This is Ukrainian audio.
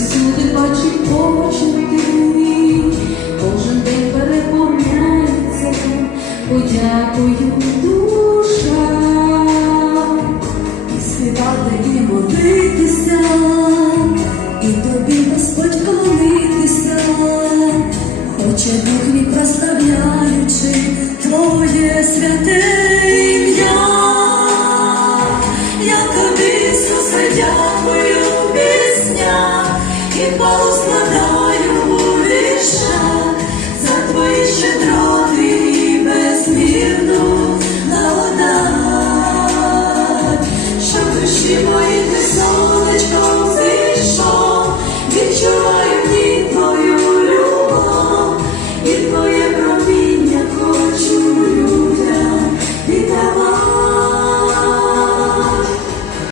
всюди бачить почути, кожен день переповняється, подякую душа, співати, і молитися, і тобі Господь клонитися, хоче проставляючи твоє святе ім'я, я дякую. Що в душі